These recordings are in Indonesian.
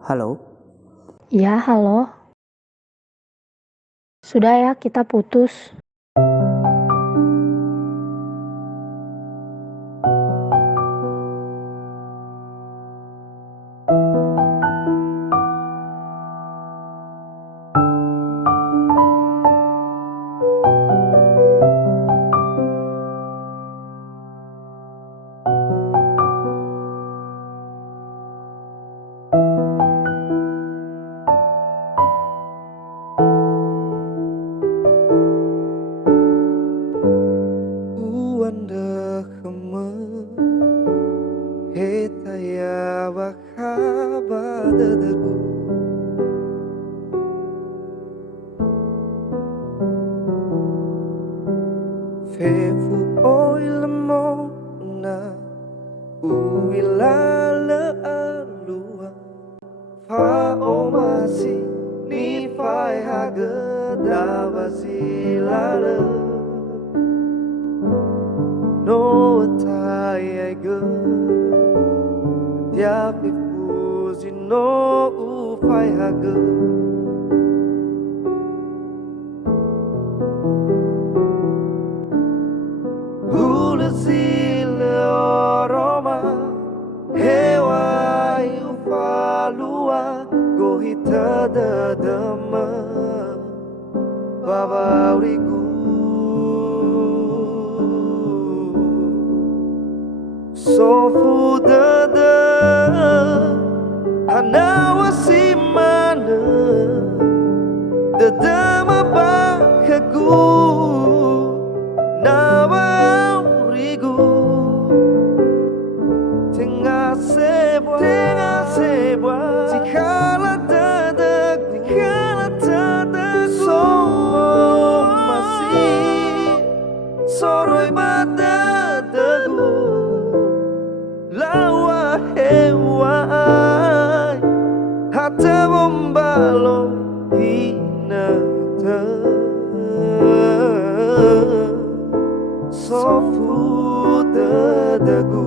Halo? Ya, halo. Sudah ya, kita putus. SOFU DODO Hanawasi mana Dedama bakaku Nawa aurigu Tengah Zebua Tikala dadaku So masih Soroi badadaku Lawa hewai Hata bombalo hinata SOFU DODO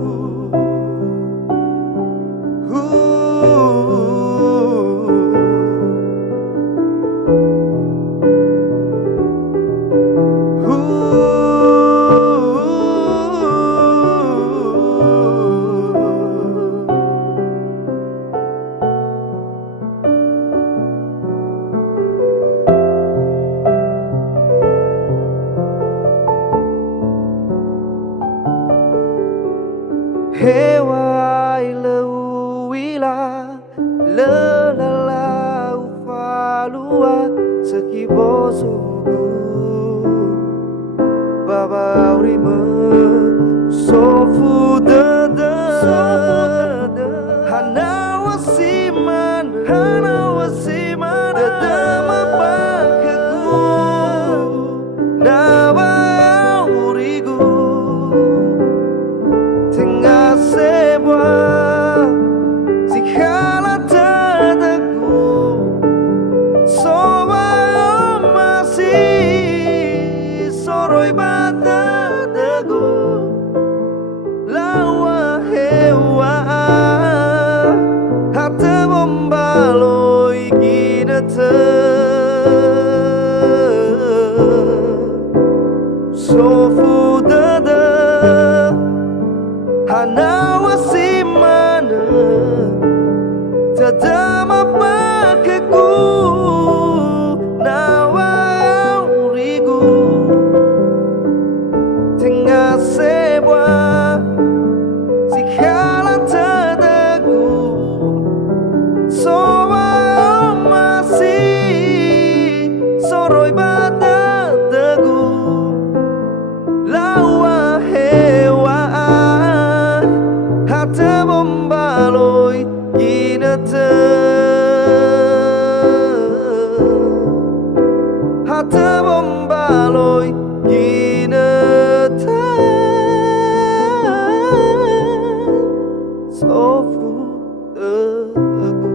Hewai leuila lelala ufalua sekibosugu baba urima SOFU DODO hanawasi mana dedama bakaku nawa aurigu Tengah Zebua Tikala dadaku Soba masih Soroi badadaku Lawa hewa Hata bombaloi ginata SOFU DODO Hanawasi mana Tadama bakaku Nawa aurigu Tengah Zebua Tikala dadaku Soba masih Soroi badadaku Lawa hewa Hata bombaloi ginata Hata bombaloi ginata SOFU DODO